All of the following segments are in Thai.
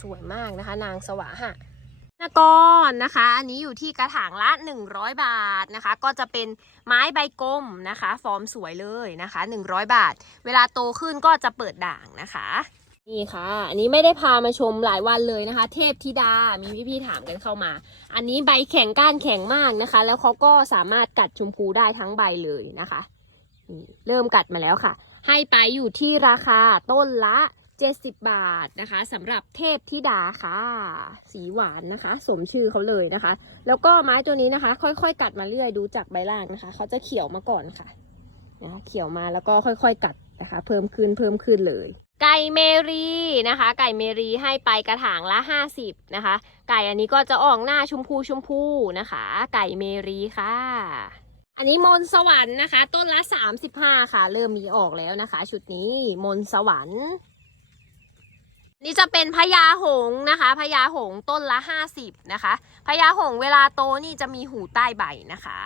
สวยมากนะคะ นางสวะหะนกรนะคะ อันนี้อยู่ที่กระถางละ 100 บาทนะคะ ก็จะเป็นไม้ใบกลมนะคะ ฟอร์มสวยเลยนะคะ 100 บาท เวลาโตขึ้นก็จะเปิดด่างนะคะนี่ค่ะ อันนี้ไม่ได้พามาชมหลายวันเลยนะคะ เทพธิดา มีพี่ๆถามกันเข้ามา อันนี้ใบแข็งก้านแข็งมากนะคะ แล้วเขาก็สามารถกัดชมพูได้ทั้งใบเลยนะคะนี่เริ่มกัดมาแล้วค่ะ ให้ไปอยู่ที่ราคาต้นละ 70 บาทนะคะสำหรับเทพธิดาค่ะ สีหวานนะคะ สมชื่อเขาเลยนะคะ แล้วก็ไม้ตัวนี้นะคะ ค่อยๆ กัดมาเรื่อยดูจากใบล่างนะคะเขาจะเขียวมาก่อนค่ะนะคะเขียวมาแล้วก็ค่อยๆ กัดนะคะ เพิ่มขึ้นเพิ่มขึ้นเลยไก่เมรีนะคะ ไก่เมรีให้ไปกระถางละ 50 นะคะ ไก่อันนี้ก็จะออกหน้าชมพูชมพูนะคะ ไก่เมรีค่ะ อันนี้มนต์สวรรค์นะคะ ต้นละ 35 ค่ะ เริ่มมีออกแล้วนะคะ ชุดนี้มนต์สวรรค์ นี่จะเป็นพญาหงนะคะพญาหงต้นละ 50 นะคะพญาหงเวลาโตนี่จะมีหูใต้ใบนะคะ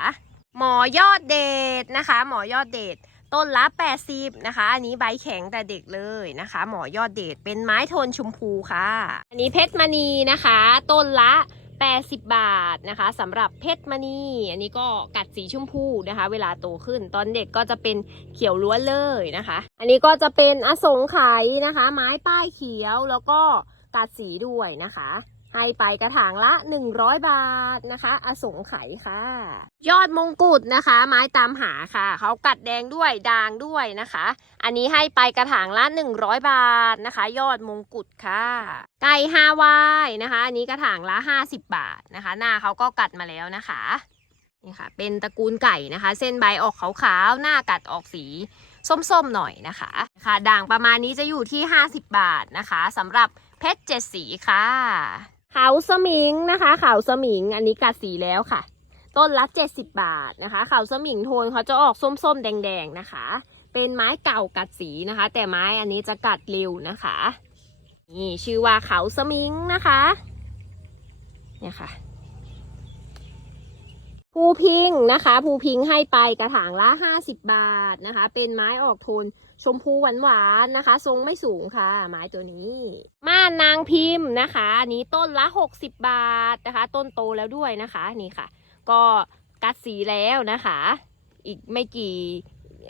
หมอยอดเดชนะคะ หมอยอดเดชต้นละ 80 นะคะ อันนี้ใบแข็งแต่เด็กเลยนะคะ หมอยอดเดชเป็นไม้โทนชมพูค่ะ อันนี้เพชรมณีนะคะ ต้นละ 80 บาทนะคะสำหรับเพชรมณีอันนี้ก็กัดสีชมพูนะคะ เวลาโตขึ้นตอนเด็กก็จะเป็นเขียวล้วนเลยนะคะ อันนี้ก็จะเป็นอสงไขยนะคะ ไม้ป้ายเขียวแล้วก็กัดสีด้วยนะคะ ให้ไปกระถางละ 100 บาทนะคะ อสงไขยค่ะ ยอดมงกุฎนะคะ ไม้ตามหาค่ะ เขากัดแดงด้วยด่างด้วยนะคะ อันนี้ให้ไปกระถางละ 100 บาทนะคะ ยอดมงกุฎค่ะ ไก่ฮาวายนะคะ อันนี้กระถางละ 50 บาทนะคะ หน้าเขาก็กัดมาแล้วนะคะนี่ค่ะ เป็นตระกูลไก่นะคะ เส้นใบออกขาวๆ หน้ากัดออกสีส้มๆ หน่อยนะคะ ค่ะ ด่างประมาณนี้จะอยู่ที่ 50 บาทนะคะสำหรับเพชรเจ็ดสีค่ะ ขาสมิงนะคะเขาสมิงอันนี้กัดสีแล้วค่ะ ต้นละ70บาทนะคะเขาสมิงโทนเขาจะออกส้มๆ แดงๆนะคะ เป็นไม้เก่ากัดสีนะคะ แต่ไม้อันนี้จะกัดเร็วนะคะนี่ชื่อว่าเขาสมิงนะคะเนี่ยค่ะภูพิงนะคะภูพิงให้ไปกระถางละ50บาทนะคะ เป็นไม้ออกโทน ชมพูหวานๆนะคะ ทรงไม่สูงค่ะ ไม้ตัวนี้ ม่านนางพิมพ์นะคะอันนี้ต้นละ 60 บาทนะคะ ต้นโตแล้วด้วยนะคะนี่ค่ะ ก็กัดสีแล้วนะคะ อีกไม่กี่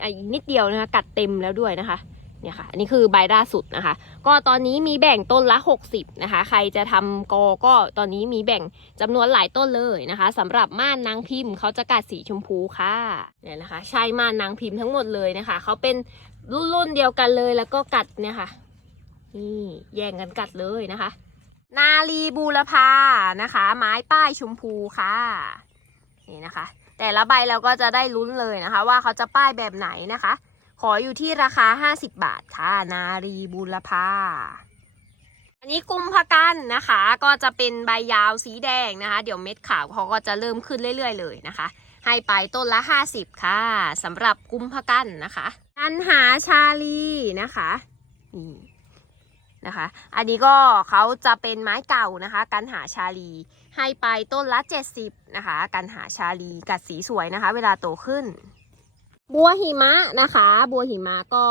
อีกนิดเดียวนะคะ กัดเต็มแล้วด้วยนะคะเนี่ยค่ะอันนี้คือใบล่าสุดนะคะ ก็ตอนนี้มีแบ่งต้นละ 60นะคะ ใครจะทำกอก็ตอนนี้มีแบ่งจำนวนหลายต้นเลยนะคะสำหรับม่านนางพิมพ์เขาจะกัดสีชมพูค่ะเนี่ยนะคะ ใช่ม่านนางพิมพ์ทั้งหมดเลยนะคะเขาเป็น รุ่นรุ่นเดียวกันเลยแล้วก็กัดเนี่ยค่ะ นี่แย่งกันกัดเลยนะคะ นาลีบูรพานะคะ ไม้ป้ายชมพูค่ะ นี่นะคะ แต่ละใบเราก็จะได้ลุ้นเลยนะคะ ว่าเขาจะป้ายแบบไหนนะคะ ขออยู่ที่ราคา 50 บาทค่ะ นารีบุรพาอันนี้กุมภกันนะคะ ก็จะเป็นใบยาวสีแดงนะคะ เดี๋ยวเม็ดขาวเขาก็จะเริ่มขึ้นเรื่อย ๆ เลยนะคะ ให้ไปต้นละ 50 ค่ะสำหรับกุมภกันนะคะ กันหาชาลีนะคะนี่นะคะ อันนี้ก็เขาจะเป็นไม้เก่านะคะ กันหาชาลี ให้ไปต้นละ 70 นะคะ กันหาชาลีกัดสีสวยนะคะ เวลาโตขึ้น บัวหิมะนะคะ บัวหิมะก็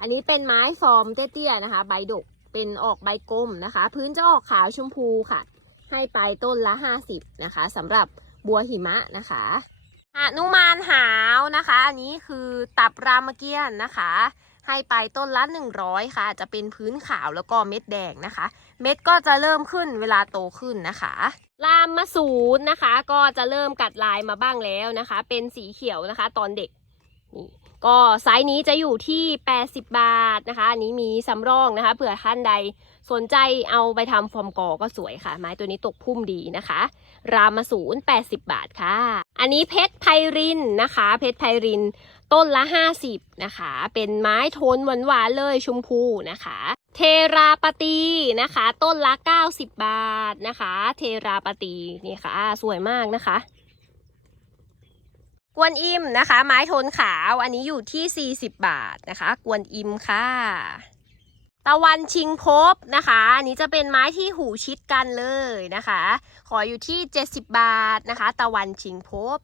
อันนี้เป็นไม้ฟอร์มเตี้ยๆนะคะ ใบดกเป็นออกใบกลมนะคะ พื้นจะออกขาวชมพูค่ะ ให้ไปต้นละ 50 นะคะสำหรับบัวหิมะนะคะ หนุมานหาวนะคะ อันนี้คือตับรามเกียรตินะคะ ให้ไปต้นละ 100 ค่ะ จะเป็นพื้นขาวแล้วก็เม็ดแดงนะคะ เม็ดก็จะเริ่มขึ้นเวลาโตขึ้นนะคะลามมาสูนนะคะ ก็จะเริ่มกัดลายมาบ้างแล้วนะคะ เป็นสีเขียวนะคะ ตอนเด็กนี่ก็ไซส์นี้จะอยู่ที่ 80 บาทนะคะ อันนี้มีสำรองนะคะ เผื่อท่านใดสนใจเอาไปทำฟอร์มกอก็สวยค่ะ ไม้ตัวนี้ตกพุ่มดีนะคะ รามาศูนย์80 บาทค่ะ อันนี้เพชรไพรินนะคะ เพชรไพรินต้นละ 50 นะคะ เป็นไม้โทนหวานๆเลยชมพูนะคะ เทราปตีนะคะ ต้นละ 90 บาทนะคะ เทราปตีนี่ค่ะ สวยมากนะคะกวนอิมนะคะ ไม้โทนขาวอันนี้อยู่ที่ 40 บาทนะคะ กวนอิมค่ะ ตะวันชิงพบนะคะอันนี้จะเป็นไม้ที่หูชิดกันเลยนะคะ ขออยู่ที่ 70 บาทนะคะ ตะวันชิงพบ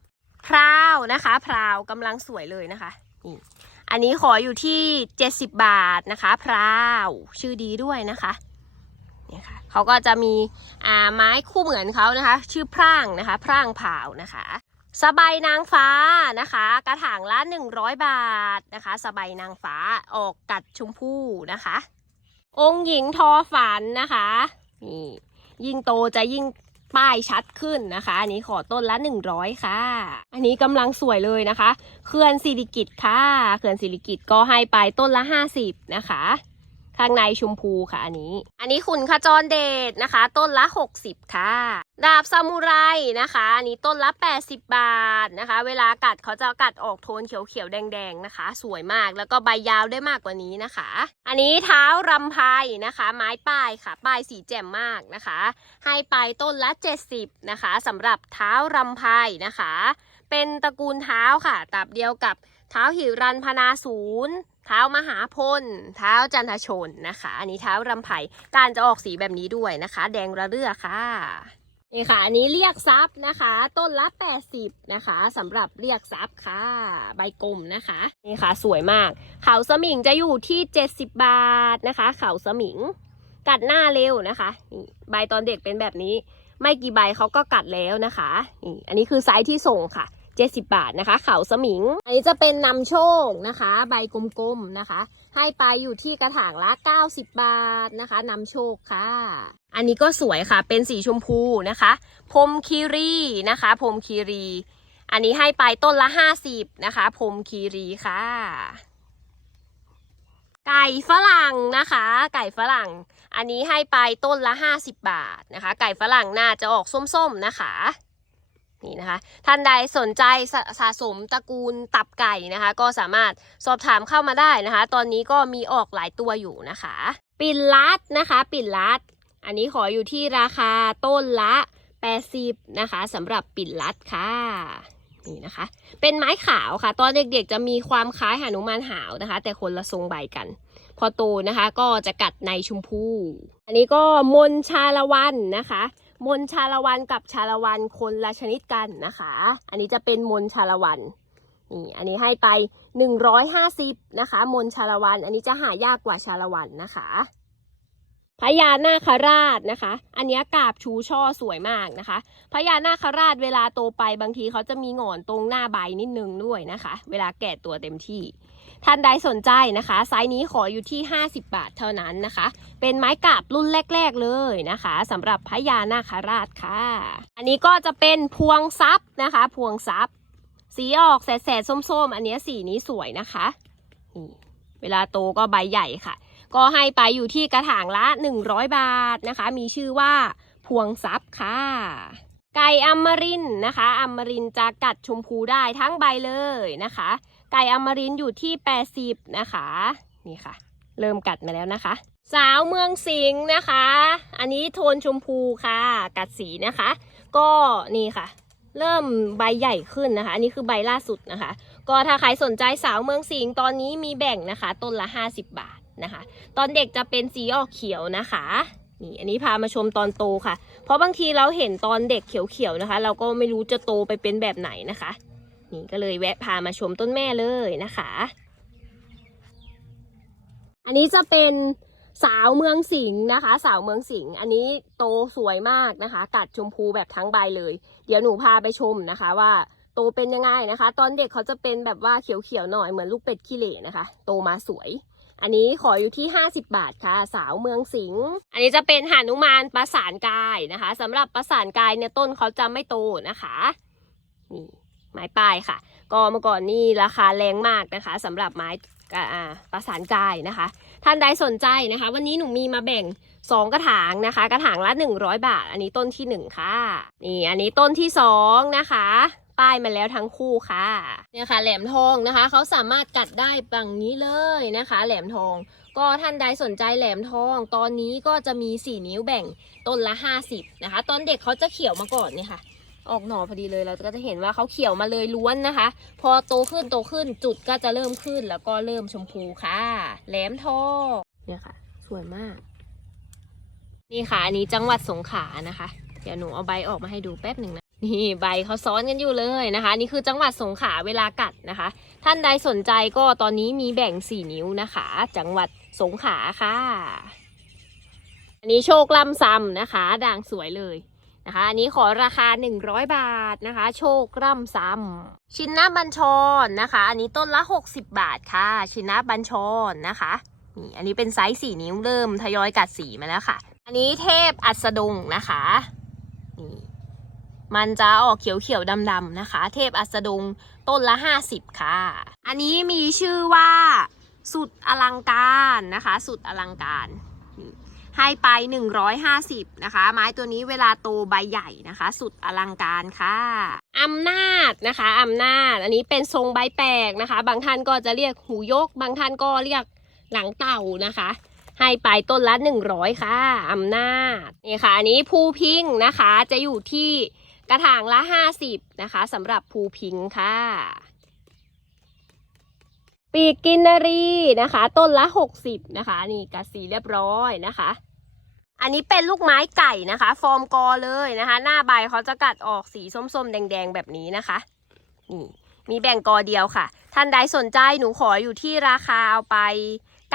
พราวนะคะพราวกำลังสวยเลยนะคะนี่อันนี้ขออยู่ที่ 70 บาทนะคะพราวชื่อดีด้วยนะคะเนี่ยค่ะเขาก็จะมีอ่าไม้คู่เหมือนเขานะคะ ชื่อพร่างนะคะ พร่างเผาวนะคะสบายนางฟ้านะคะ กระถางละ 100 บาทนะคะ สบายนางฟ้าออกกัดชมพู่นะคะ องค์หญิงทอฝันนะคะนี่ยิ่งโตจะยิ่งป้ายชัดขึ้นนะคะ อันนี้ขอต้นละ 100 ค่ะ อันนี้กำลังสวยเลยนะคะเขื่อนสิริกิตค่ะเขื่อนสิริกิตก็ให้ไปต้นละ 50 นะคะ ข้างในชมพูค่ะอันนี้ อันนี้ขุนขจรเดชนะคะ ต้นละ 60 ค่ะ ดาบซามูไรนะคะอันนี้ต้นละ 80 บาทนะคะ เวลากัดเขาจะกัดออกโทนเขียวๆ แดงๆนะคะ สวยมากแล้วก็ใบยาวได้มากกว่านี้นะคะ อันนี้เท้ารำไพนะคะ ไม้ป้ายค่ะ ป้ายสีแจ่มมากนะคะ ให้ไปต้นละ 70นะคะสำหรับเท้ารำไพนะคะ เป็นตระกูลเท้าค่ะตับเดียวกับเท้าหิรันพนาศูนย์เท้ามหาพล เท้าจันทชนนะคะ อันนี้เท้ารำไพการจะออกสีแบบนี้ด้วยนะคะ แดงระเรื่อค่ะ นี่ค่ะอันนี้เรียกซับนะคะ ต้นละ80นะคะสำหรับเรียกซับค่ะ ใบกลมนะคะนี่ค่ะสวยมาก เขาสมิงจะอยู่ที่ 70 บาทนะคะ เขาสมิง กัดหน้าเร็วนะคะนี่ใบตอนเด็กเป็นแบบนี้ ไม่กี่ใบเขาก็กัดแล้วนะคะนี่อันนี้คือไซส์ที่ส่งค่ะ 70 บาทนะคะ เขาสมิง อันนี้จะเป็นนำโชคนะคะ ใบกลมๆนะคะ ให้ไปอยู่ที่กระถางละ 90 บาทนะคะนำโชคค่ะ อันนี้ก็สวยค่ะ เป็นสีชมพูนะคะ พรมคีรีนะคะพรมคีรี อันนี้ให้ไปต้นละ 50นะคะพรมคีรีค่ะ ไก่ฝรั่งนะคะ ไก่ฝรั่ง อันนี้ให้ไปต้นละ 50 บาทนะคะ ไก่ฝรั่งน่าจะออกส้มๆนะคะ นี่นะคะท่านใดสนใจสะสะสมตระกูลตับไก่นะคะ ก็สามารถสอบถามเข้ามาได้นะคะ ตอนนี้ก็มีออกหลายตัวอยู่นะคะ ปิ่นลัดนะคะ ปิ่นลัด อันนี้ขออยู่ที่ราคาต้นละ 80นะคะสำหรับปิ่นลัดค่ะนี่นะคะ เป็นไม้ขาวค่ะ ตอนเด็กๆจะมีความคล้ายหนุมานหาวนะคะ แต่คนละทรงใบกัน พอโตนะคะ ก็จะกัดในชมพู อันนี้ก็มนชาละวันนะคะ มนชาละวันกับชาละวันคนละชนิดกันนะคะ อันนี้จะเป็นมนชาละวันนี่อันนี้ให้ไป150นะคะ มนชาละวัน อันนี้จะหายากกว่าชาละวันนะคะพญานาคราชนะคะ อันนี้กาบชูช่อสวยมากนะคะ พญานาคราชเวลาโตไปบางทีเขาจะมีหงอนตรงหน้าใบนิดนึงด้วยนะคะ เวลาแก่ตัวเต็มที่ ท่านใดสนใจนะคะไซส์นี้ขออยู่ที่ 50 บาทเท่านั้นนะคะ เป็นไม้กาบรุ่นแรก ๆเลยนะคะสำหรับพญานาคราชค่ะ อันนี้ก็จะเป็นพวงซับนะคะ พวงซับสีออกแสดๆส้มๆ อันนี้สีนี้สวยนะคะนี่เวลาโตก็ใบใหญ่ค่ะ ก็ให้ไปอยู่ที่กระถางละ 100 บาทนะคะ มีชื่อว่าพวงซับค่ะไก่อมรินนะคะอมรินจะกัดชมพูได้ทั้งใบเลยนะคะ ไก่อมรินอยู่ที่ 80 นะคะ นี่ค่ะ เริ่มกัดมาแล้วนะคะ สาวเมืองสิงห์นะคะ อันนี้โทนชมพูค่ะ กัดสีนะคะ ก็นี่ค่ะ เริ่มใบใหญ่ขึ้นนะคะ อันนี้คือใบล่าสุดนะคะ ก็ถ้าใครสนใจสาวเมืองสิงห์ตอนนี้มีแบ่งนะคะ ต้นละ 50 บาทนะคะ ตอนเด็กจะเป็นสีออกเขียวนะคะนี่อันนี้พามาชมตอนโตค่ะ เพราะบางทีเราเห็นตอนเด็กเขียวๆนะคะ เราก็ไม่รู้จะโตไปเป็นแบบไหนนะคะ นี่ก็เลยแวะพามาชมต้นแม่เลยนะคะ อันนี้จะเป็นสาวเมืองสิงห์นะคะ สาวเมืองสิงห์อันนี้โตสวยมากนะคะ กัดชมพูแบบทั้งใบเลย เดี๋ยวหนูพาไปชมนะคะว่าโตเป็นยังไงนะคะ ตอนเด็กเขาจะเป็นแบบว่าเขียวๆหน่อยเหมือนลูกเป็ดขี้เหร่นะคะ โตมาสวย อันนี้ขออยู่ที่ 50 บาทค่ะ สาวเมืองสิงห์อันนี้จะเป็นหานุมานประสานกายนะคะสำหรับประสานกายเนี่ยต้นเขาจะไม่โตนะคะนี่ ไม้ป้ายค่ะ ก็เมื่อก่อนนี่ราคาแรงมากนะคะสำหรับไม้ประสานกายนะคะ ท่านใดสนใจนะคะ วันนี้หนูมีมาแบ่ง 2 กระถางนะคะ กระถางละ 100 บาท อันนี้ต้นที่ 1 ค่ะ นี่อันนี้ต้นที่ 2 นะคะ ป้ายมาแล้วทั้งคู่ค่ะเนี่ยค่ะแหลมทองนะคะเขาสามารถกัดได้บังนี้เลยนะคะ แหลมทอง ก็ท่านใดสนใจแหลมทอง ตอนนี้ก็จะมี 4 นิ้วแบ่งต้นละ 50นะคะ ตอนเด็กเขาจะเขียวมาก่อนเนี่ยค่ะ ออกหน่อพอดีเลยเราก็จะเห็นว่าเขาเขียวมาเลยล้วนนะคะ พอโตขึ้นโตขึ้นจุดก็จะเริ่มขึ้นแล้วก็เริ่มชมพูค่ะ แหลมทองเนี่ยค่ะ สวยมาก นี่ค่ะอันนี้จังหวัดสงขลานะคะ เดี๋ยวหนูเอาใบออกมาให้ดูแป๊บหนึ่งนะนี่ใบเขาซ้อนกันอยู่เลยนะคะนี่คือจังหวัดสงขลาเวลากัดนะคะ ท่านใดสนใจก็ตอนนี้มีแบ่ง4นิ้วนะคะ จังหวัดสงขลาค่ะ อันนี้โชคล่ำซ้ำนะคะ ด่างสวยเลย นะคะ อันนี้ขอราคา 100 บาทนะคะ โชคล่ำซ้ำชินนาบัญชรนะคะ อันนี้ต้นละ 60 บาทค่ะ ชินนาบัญชรนะคะนี่อันนี้เป็นไซส์4นิ้วเริ่มทยอยกัดสีมาแล้วค่ะ อันนี้เทพอัสดงนะคะนี่มันจะออกเขียวๆดำๆนะคะ เทพอัสดงต้นละ 50 ค่ะ อันนี้มีชื่อว่าสุดอลังการนะคะ สุดอลังการ ให้ไป 150 นะคะ ไม้ตัวนี้เวลาโตใบใหญ่นะคะ สุดอลังการค่ะอำนาจนะคะอำนาจ อันนี้เป็นทรงใบแปลกนะคะ บางท่านก็จะเรียกหูยก บางท่านก็เรียกหลังเต่านะคะ ให้ไปต้นละ 100 ค่ะอำนาจนี่ค่ะ อันนี้ภูพิงค์นะคะ จะอยู่ที่กระถางละ 50 นะคะสำหรับภูพิงค่ะ ปีกกินนารีนะคะ ต้นละ 60 นะคะ นี่กัดสีเรียบร้อยนะคะ อันนี้เป็นลูกไม้ไก่นะคะ ฟอร์มกอเลยนะคะ หน้าใบเขาจะกัดออกสีส้มๆ แดงๆ แบบนี้นะคะ นี่มีแบ่งกอเดียวค่ะ ท่านใดสนใจหนูขออยู่ที่ราคาเอาไป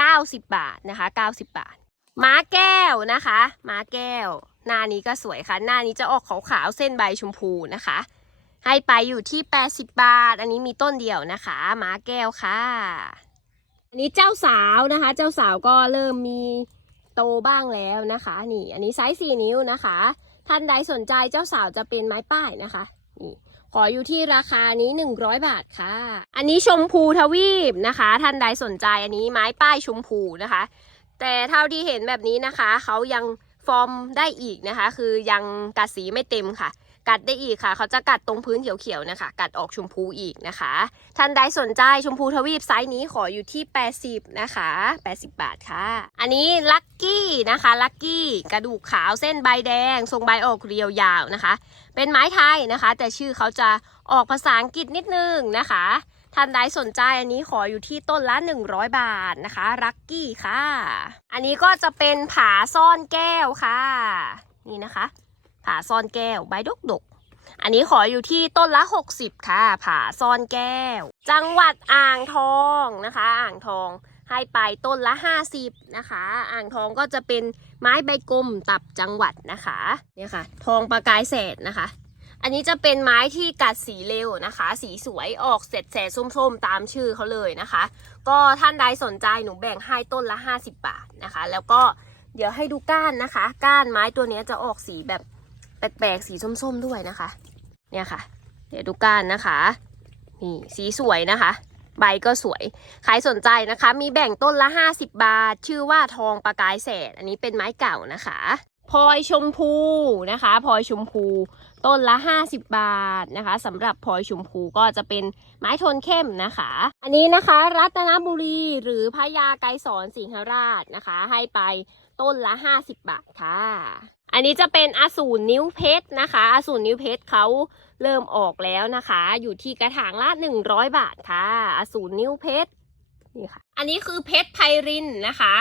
90 บาทนะคะ 90 บาท ม้าแก้วนะคะม้าแก้ว หน้านี้ก็สวยค่ะ หน้านี้จะออกขาวๆเส้นใบชมพูนะคะ ให้ไปอยู่ที่ 80 บาท อันนี้มีต้นเดียวนะคะม้าแก้วค่ะ อันนี้เจ้าสาวนะคะ เจ้าสาวก็เริ่มมี โตบ้างแล้วนะคะ นี่ อันนี้ไซส์4นิ้วนะคะ ท่านใดสนใจเจ้าสาวจะเป็นไม้ป้ายนะคะนี่ขออยู่ที่ราคานี้ 100 บาทค่ะ อันนี้ชมพูทวีปนะคะ ท่านใดสนใจอันนี้ไม้ป้ายชมพูนะคะ แต่เท่าที่เห็นแบบนี้นะคะ เขายังฟอร์มได้อีกนะคะ คือยังกัดสีไม่เต็มค่ะ กัดได้อีกค่ะ เขาจะกัดตรงพื้นเขียวๆนะคะ กัดออกชมพูอีกนะคะ ท่านใดสนใจชมพูทวีปไซส์นี้ขออยู่ที่ 80 นะคะ 80 บาทค่ะ อันนี้ลักกี้นะคะ ลักกี้กระดูกขาวเส้นใบแดง ทรงใบออกเรียวยาวนะคะ เป็นไม้ไทยนะคะ แต่ชื่อเขาจะออกภาษาอังกฤษนิดนึงนะคะท่านใดสนใจอันนี้ขออยู่ที่ต้นละ 100 บาทนะคะลักกี้ค่ะ อันนี้ก็จะเป็นผาซ่อนแก้วค่ะ นี่นะคะ ผาซ่อนแก้ว ใบดกดก อันนี้ขออยู่ที่ต้นละ 60 ค่ะ ผาซ่อนแก้ว จังหวัดอ่างทองนะคะ อ่างทองให้ไปต้นละ 50 นะคะ อ่างทองก็จะเป็นไม้ใบกลมตับจังหวัดนะคะเนี่ยค่ะ ทองประกายแสดนะคะ อันนี้จะเป็นไม้ที่กัดสีเร็วนะคะ สีสวยออกเสร็จแสดส้มๆตามชื่อเขาเลยนะคะ ก็ท่านใดสนใจหนูแบ่งให้ต้นละ 50 บาทนะคะ แล้วก็เดี๋ยวให้ดูก้านนะคะ ก้านไม้ตัวนี้จะออกสีแบบ แปลกๆสีส้มๆด้วยนะคะ เนี่ยค่ะ เดี๋ยวดูก้านนะคะนี่สีสวยนะคะ ใบก็สวย ใครสนใจนะคะ มีแบ่งต้นละ 50 บาท ชื่อว่าทองประกายแสด อันนี้เป็นไม้เก่านะคะพลอยชมพูนะคะพลอยชมพู ต้นละ 50 บาทนะคะสำหรับพลอยชมพูก็จะเป็นไม้โทนเข้มนะคะ อันนี้นะคะ รัตนบุรีหรือพญาไกรสอนสิงหราชนะคะ ให้ไปต้นละ 50 บาทค่ะ อันนี้จะเป็นอสูรนิ้วเพชรนะคะ อสูรนิ้วเพชรเขาเริ่มออกแล้วนะคะ อยู่ที่กระถางละ100บาทค่ะ อสูรนิ้วเพชรนี่ค่ะ อันนี้คือเพชรไพรินนะคะ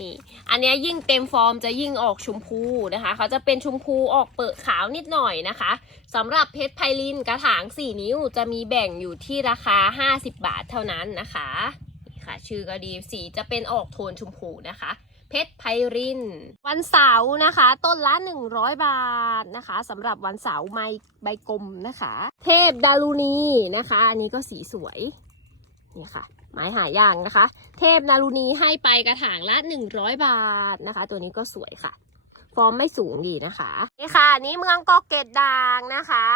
นี่ อันนี้ยยิ่งเต็มฟอร์มจะยิ่งออกชมพูนะคะ เขาจะเป็นชมพูออกเปิดขาวนิดหน่อยนะคะ สำหรับเพชรไพลินกระถาง 4 นิ้วจะมีแบ่งอยู่ที่ราคา 50 บาทเท่านั้นนะคะ นี่ค่ะ ชื่อก็ดี สีจะเป็นออกโทนชมพูนะคะ เพชรไพริน วันเสาร์นะคะ ต้นละ 100 บาทนะคะสำหรับวันเสาร์ไม้ใบกลมนะคะ เทพดารุณีนะคะ อันนี้ก็สีสวยนี่ค่ะไม้หายากนะคะ เทพนารุณีให้ไปกระถางละ 100 บาทนะคะ ตัวนี้ก็สวยค่ะ ฟอร์มไม่สูงดีนะคะนี่ค่ะนี่เมืองกาะเกตด่างนะคะ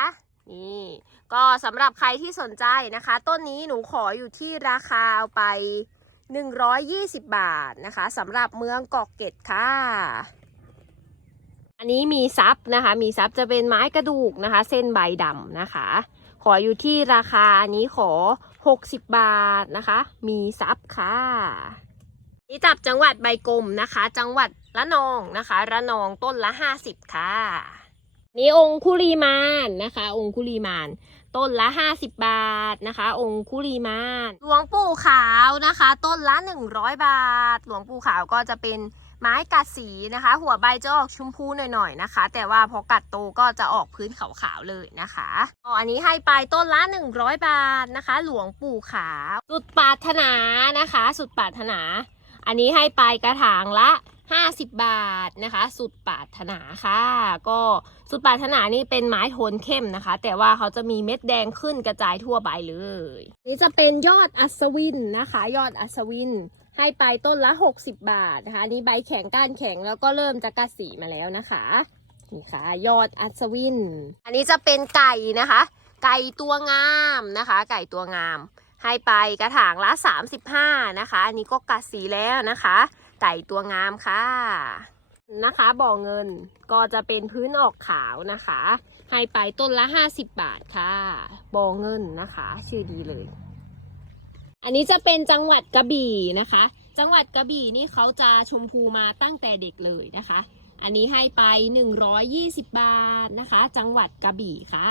นี่ก็สำหรับใครที่สนใจนะคะ ต้นนี้หนูขออยู่ที่ราคาเอาไป 120 บาทนะคะสำหรับเมืองเกาะเกตค่ะ อันนี้มีซับนะคะ มีซับจะเป็นไม้กระดูกนะคะ เส้นใบดำนะคะ ขออยู่ที่ราคาอันนี้ขอ 60 บาทนะคะ มีซับค่ะนี่จับจังหวัดใบกลมนะคะ จังหวัดระนองนะคะ ระนองต้นละ 50 ค่ะ นี่องคุลีมานนะคะ องคุลีมาน ต้นละ 50 บาทนะคะ องคุลีมานหลวงปู่ขาวนะคะ ต้นละ 100 บาท หลวงปู่ขาวก็จะเป็นไม้กัดสีนะคะ หัวใบจะออกชมพูหน่อยๆนะคะ แต่ว่าพอกัดโตก็จะออกพื้นขาวๆเลยนะคะอ๋ออันนี้ให้ไปต้นละ 100 บาทนะคะ หลวงปู่ขาว สุดปรารถนานะคะ สุดปรารถนา อันนี้ให้ไปกระถางละ 50 บาทนะคะ สุดปาถนาค่ะ ก็สุดปาถนานี่เป็นไม้โทนเข้มนะคะ แต่ว่าเขาจะมีเม็ดแดงขึ้นกระจายทั่วใบเลย นี่จะเป็นยอดอัศวินนะคะ ยอดอัศวินให้ไปต้นละ 60 บาทนะคะนนี้ใบแข็งก้านแข็งแล้วก็เริ่มจะกัดสีมาแล้วนะคะนี่ค่ะ ยอดอัศวิน อันนี้จะเป็นไก่นะคะ ไก่ตัวงามนะคะ ไก่ตัวงาม ให้ไปกระถางละ 35 นะคะ อันนี้ก็กัดสีแล้วนะคะ ไก่ตัวงามค่ะ นะคะบ่อเงินก็จะเป็นพื้นออกขาวนะคะ ให้ไปต้นละ 50 บาทค่ะบ่อเงินนะคะ ชื่อดีเลย อันนี้จะเป็นจังหวัดกระบี่นะคะ จังหวัดกระบี่นี่เขาจะชมพูมาตั้งแต่เด็กเลยนะคะ อันนี้ให้ไป 120 บาทนะคะ จังหวัดกระบี่ค่ะ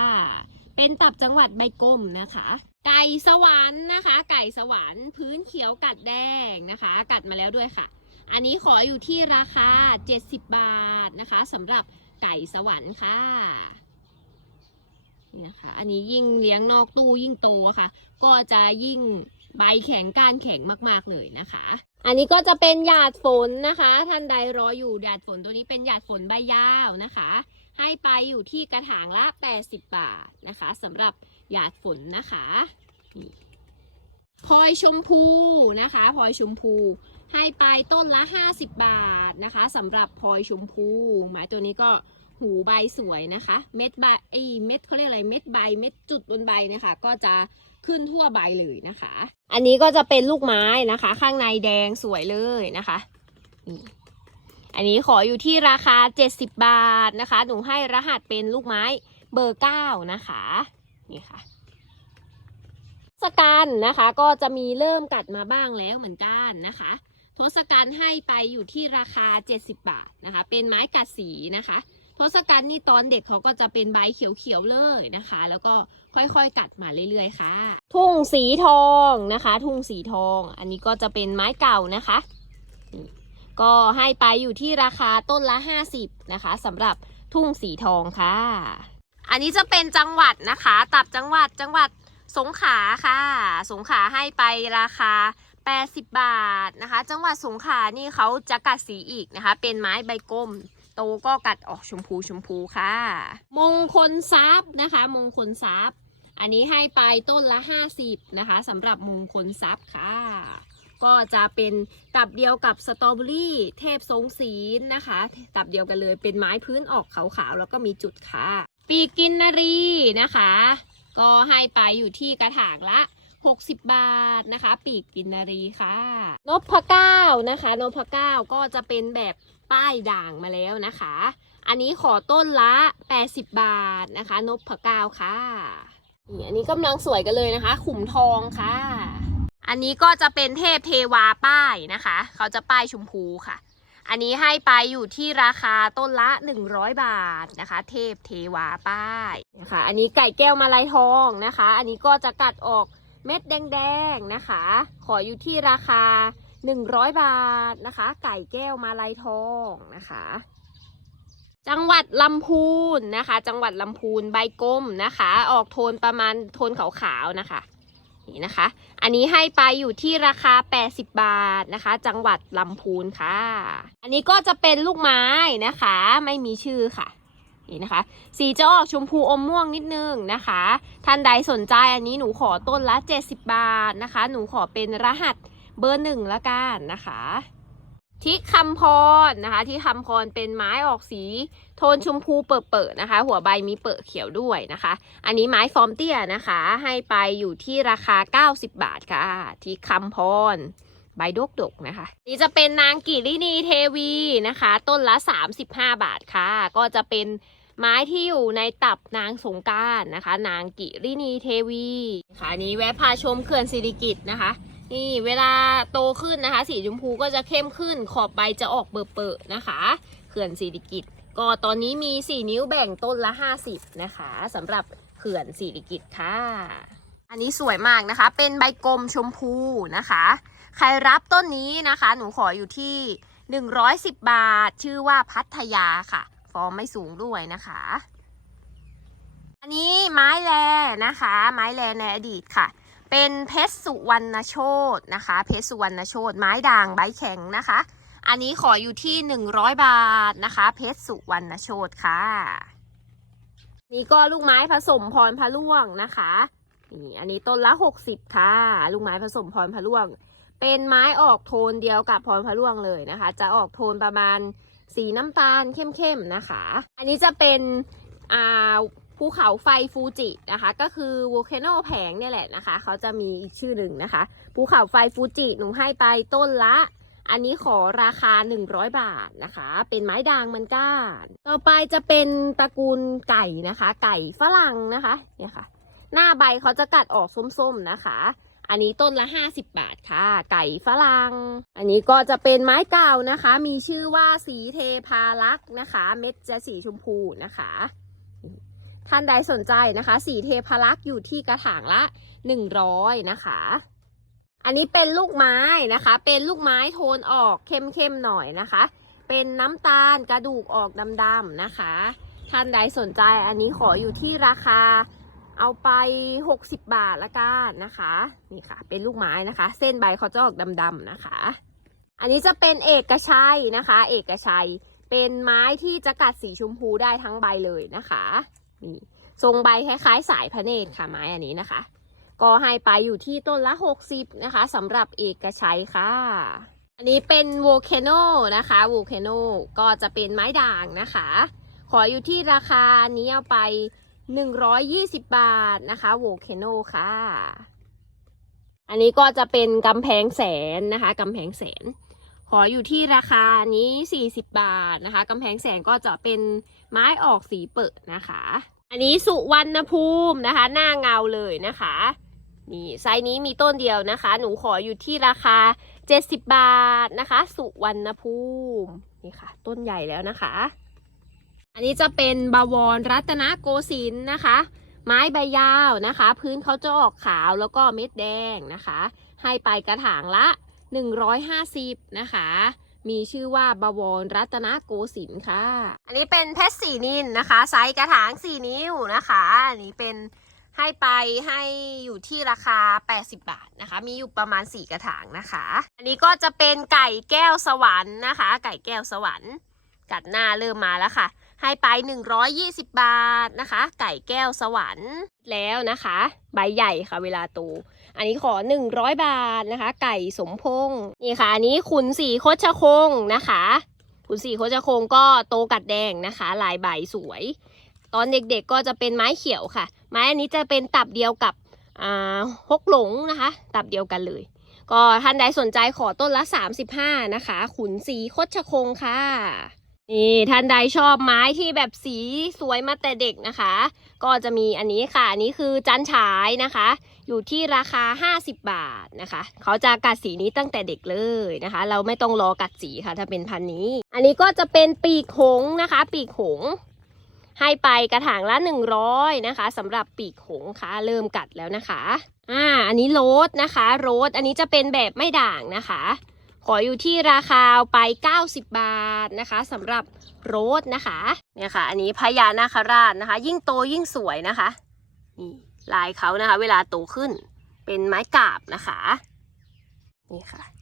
เป็นตับจังหวัดใบกลมนะคะไก่สวรรค์นะคะ ไก่สวรรค์พื้นเขียวกัดแดงนะคะ กัดมาแล้วด้วยค่ะ อันนี้ขออยู่ที่ราคา 70 บาทนะคะสำหรับไก่สวรรค์ค่ะนี่นะคะอันนี้ยิ่งเลี้ยงนอกตู้ยิ่งโตค่ะ ก็จะยิ่งใบแข็งก้านแข็งมาก ๆ เลยนะคะ อันนี้ก็จะเป็นหยาดฝนนะคะ ท่านใดรออยู่หยาดฝนตัวนี้เป็นหยาดฝนใบยาวนะคะ ให้ไปอยู่ที่กระถางละ80 บาทนะคะสำหรับหยาดฝนนะคะนี่พลอยชมพูนะคะพลอยชมพู ให้ไปต้นละ 50 บาทนะคะสำหรับพลอยชมพูหมายตัวนี้ก็หูใบสวยนะคะ เม็ดใบไอเม็ดเขาเรียกอะไรเม็ดใบเม็ดจุดบนใบนะคะ ก็จะขึ้นทั่วใบเลยนะคะ อันนี้ก็จะเป็นลูกไม้นะคะ ข้างในแดงสวยเลยนะคะนี่อันนี้ขออยู่ที่ราคา 70 บาทนะคะ หนูให้รหัสเป็นลูกไม้เบอร์ 9 นะคะนี่ค่ะทศกัณฐ์นะคะก็จะมีเริ่มกัดมาบ้างแล้วเหมือนกันนะคะ ทศกัณฐ์ให้ไปอยู่ที่ราคา 70 บาทนะคะ เป็นไม้กัดสีนะคะทศกัณฐ์นี่ตอนเด็กเขาก็จะเป็นใบเขียวๆเลยนะคะ แล้วก็ค่อยๆกัดมาเรื่อยๆค่ะ ทุ่งสีทองนะคะ ทุ่งสีทอง อันนี้ก็จะเป็นไม้เก่านะคะ ก็ให้ไปอยู่ที่ราคาต้นละ 50นะคะสำหรับทุ่งสีทองค่ะ อันนี้จะเป็นจังหวัดนะคะ ตับจังหวัดจังหวัดสงขลาค่ะ สงขลาให้ไปราคา 80 บาทนะคะ จังหวัดสงขลานี่เขาจะกัดสีอีกนะคะ เป็นไม้ใบกลมโตก็กัดออกชมพูชมพูค่ะ มงคลทรัพย์นะคะ มงคลทรัพย์ อันนี้ให้ไปต้นละ 50นะคะสำหรับมงคลทรัพย์ค่ะ ก็จะเป็นตับเดียวกับสตรอเบอรี่เทพทรงศีลนะคะ ตับเดียวกันเลยเป็นไม้พื้นออกขาวๆแล้วก็มีจุดค่ะ ปีกินนารีนะคะ ก็ให้ไปอยู่ที่กระถางละ 60 บาทนะคะ ปีกกินนารีค่ะนพเก้านะคะนพเก้าก็จะเป็นแบบป้ายด่างมาแล้วนะคะ อันนี้ขอต้นละ 80 บาทนะคะนพเก้าค่ะนี่อันนี้กำลังสวยกันเลยนะคะ ขุมทองค่ะ อันนี้ก็จะเป็นเทพเทวาป้ายนะคะ เขาจะป้ายชมพูค่ะ อันนี้ให้ไปอยู่ที่ราคาต้นละ 100 บาทนะคะ เทพเทวาป้ายนะคะ อันนี้ไก่แก้วมาลายทองนะคะ อันนี้ก็จะกัดออก เม็ดแดงๆนะคะ ขออยู่ที่ราคา 100 บาทนะคะ ไก่แก้วมาลายทองนะคะ จังหวัดลำพูนนะคะ จังหวัดลำพูนใบกลมนะคะ ออกโทนประมาณโทนขาวๆนะคะนี่นะคะ อันนี้ให้ไปอยู่ที่ราคา 80 บาทนะคะ จังหวัดลำพูนค่ะ อันนี้ก็จะเป็นลูกไม้นะคะ ไม่มีชื่อค่ะ นี่นะคะ สีจะออกชมพูอมม่วงนิดนึงนะคะ ท่านใดสนใจอันนี้หนูขอต้นละ 70 บาทนะคะ หนูขอเป็นรหัสเบอร์หนึ่งละกันนะคะที่คำพรนะคะที่คำพรเป็นไม้ออกสีโทนชมพูเปิดๆนะคะ หัวใบมีเปิดเขียวด้วยนะคะ อันนี้ไม้ฟอร์มเตี้ยนะคะ ให้ไปอยู่ที่ราคา 90 บาทค่ะที่คำพร ใบดกดกนะคะ นี่จะเป็นนางกิรินีเทวีนะคะ ต้นละ 35 บาทค่ะ ก็จะเป็นไม้ที่อยู่ในตับนางสงการนะคะ นางกิรินีเทวีค่ะนี้แวะพาชมเขื่อนสิริกิตนะคะ นี่เวลาโตขึ้นนะคะ สีชมพูก็จะเข้มขึ้นขอบใบจะออกเบอร์ๆนะคะ เขื่อนสิริกิตก็ตอนนี้มี 4 นิ้วแบ่งต้นละ 50 นะคะสำหรับเขื่อนสิริกิตค่ะ อันนี้สวยมากนะคะ เป็นใบกลมชมพูนะคะ ใครรับต้นนี้นะคะ หนูขออยู่ที่ 110 บาท ชื่อว่าพัทยาค่ะ ฟอร์มไม่สูงด้วยนะคะ อันนี้ไม้แลนะคะ ไม้แลในอดีตค่ะ เป็นเพชรสุวรรณโชตนะคะ เพชรสุวรรณโชตไม้ด่างใบแข็งนะคะ อันนี้ขออยู่ที่ 100 บาทนะคะ เพชรสุวรรณโชตค่ะ นี่ก็ลูกไม้ผสมพรพะล่วงนะคะนี่อันนี้ต้นละ 60 ค่ะ ลูกไม้ผสมพรพะล่วง เป็นไม้ออกโทนเดียวกับพรพะล่วงเลยนะคะ จะออกโทนประมาณสีน้ำตาลเข้มๆนะคะ อันนี้จะเป็นอ่าภูเขาไฟฟูจินะคะ ก็คือ volcano แผงเนี่ยแหละนะคะ เขาจะมีอีกชื่อหนึ่งนะคะ ภูเขาไฟฟูจิหนูให้ไปต้นละ อันนี้ขอราคา 100 บาทนะคะ เป็นไม้ด่างมันก้านต่อไปจะเป็นตระกูลไก่นะคะ ไก่ฝรั่งนะคะเนี่ยค่ะ หน้าใบเขาจะกัดออกส้มๆนะคะ อันนี้ต้นละ 50 บาทค่ะ ไก่ฝรั่งอันนี้ก็จะเป็นไม้เก่านะคะ มีชื่อว่าสีเทพารักษ์นะคะ เม็ดจะสีชมพูนะคะ ท่านใดสนใจนะคะ สีเทพารักษ์อยู่ที่กระถางละ 100 นะคะ อันนี้เป็นลูกไม้นะคะ เป็นลูกไม้โทนออกเข้มๆหน่อยนะคะ เป็นน้ำตาลกระดูกออกดำๆนะคะ ท่านใดสนใจอันนี้ขออยู่ที่ราคา เอาไป 60 บาทละกันนะคะ นี่ค่ะ เป็นลูกไม้นะคะ เส้นใบเขาจะออกดำๆนะคะ อันนี้จะเป็นเอกชัยนะคะ เอกชัย เป็นไม้ที่จะกัดสีชมพูได้ทั้งใบเลยนะคะนี่ทรงใบคล้ายๆ สายพระเนตรค่ะไม้อันนี้นะคะ ก็ให้ไปอยู่ที่ต้นละ 60 นะคะสำหรับเอกชัยค่ะ อันนี้เป็นโวล c โนนะคะโวล c โนก็จะเป็นไม้ด่างนะคะ ขออยู่ที่ราคานี้เอาไป 120 บาทนะคะโวล c โนค่ะ อันนี้ก็จะเป็นกำแพงแสนนะคะกำแพงแสน ขออยู่ที่ราคานี้ 40 บาทนะคะกำแพงแสนก็จะเป็นไม้ออกสีเปิดนะคะ อันนี้สุวรรณภูมินะคะ หน้าเงาเลยนะคะ นี่ไซส์นี้มีต้นเดียวนะคะ หนูขออยู่ที่ราคา 70 บาทนะคะ สุวรรณภูมินี่ค่ะ ต้นใหญ่แล้วนะคะ อันนี้จะเป็นบาวรรัตนโกสินทร์นะคะ ไม้ใบยาวนะคะ พื้นเขาจะออกขาวแล้วก็เม็ดแดงนะคะ ให้ไปกระถางละ 150 นะคะ มีชื่อว่าบวรรัตนโกสินทร์ค่ะ อันนี้เป็นเพชรสีนินนะคะ ไซส์กระถาง 4 นิ้วนะคะ อันนี้เป็นให้ไปให้อยู่ที่ราคา 80 บาทนะคะ มีอยู่ประมาณ 4 กระถางนะคะ อันนี้ก็จะเป็นไก่แก้วสวรรค์นะคะ ไก่แก้วสวรรค์ กัดหน้าเริ่มมาแล้วค่ะ ให้ไป 120 บาทนะคะ ไก่แก้วสวรรค์แล้วนะคะ ใบใหญ่ค่ะเวลาโตอันนี้ขอ 100 บาทนะคะ ไก่สมพงษ์นี่ค่ะ อันนี้ขุนสีโคชคงนะคะขุนสีโคชคงก็โตกัดแดงนะคะ ลายใบสวย ตอนเด็กๆก็จะเป็นไม้เขียวค่ะ ไม้อันนี้จะเป็นตับเดียวกับฮกหลงนะคะ ตับเดียวกันเลย ก็ท่านใดสนใจขอต้นละ 35 นะคะ ขุนสีโคชคงค่ะ นี่ท่านใดชอบไม้ที่แบบสีสวยมาแต่เด็กนะคะ ก็จะมีอันนี้ค่ะอันนี้คือจันฉายนะคะ อยู่ที่ราคา 50 บาทนะคะ เขาจะกัดสีนี้ตั้งแต่เด็กเลยนะคะ เราไม่ต้องรอกัดสีค่ะ ถ้าเป็นพันนี้ อันนี้ก็จะเป็นปีกหงนะคะ ปีกหง ให้ไปกระถางละ 100 นะคะสำหรับปีกหงค่ะเริ่มกัดแล้วนะคะอ่าอันนี้โรสนะคะโรสอันนี้จะเป็นแบบไม่ด่างนะคะ ขออยู่ที่ราคาไป 90 บาทนะคะสำหรับโรสนะคะเนี่ยค่ะ อันนี้พญานาคราชนะคะ ยิ่งโตยิ่งสวยนะคะนี่ลายเขานะคะ เวลาโตขึ้นเป็นไม้กาบนะคะนี่ค่ะ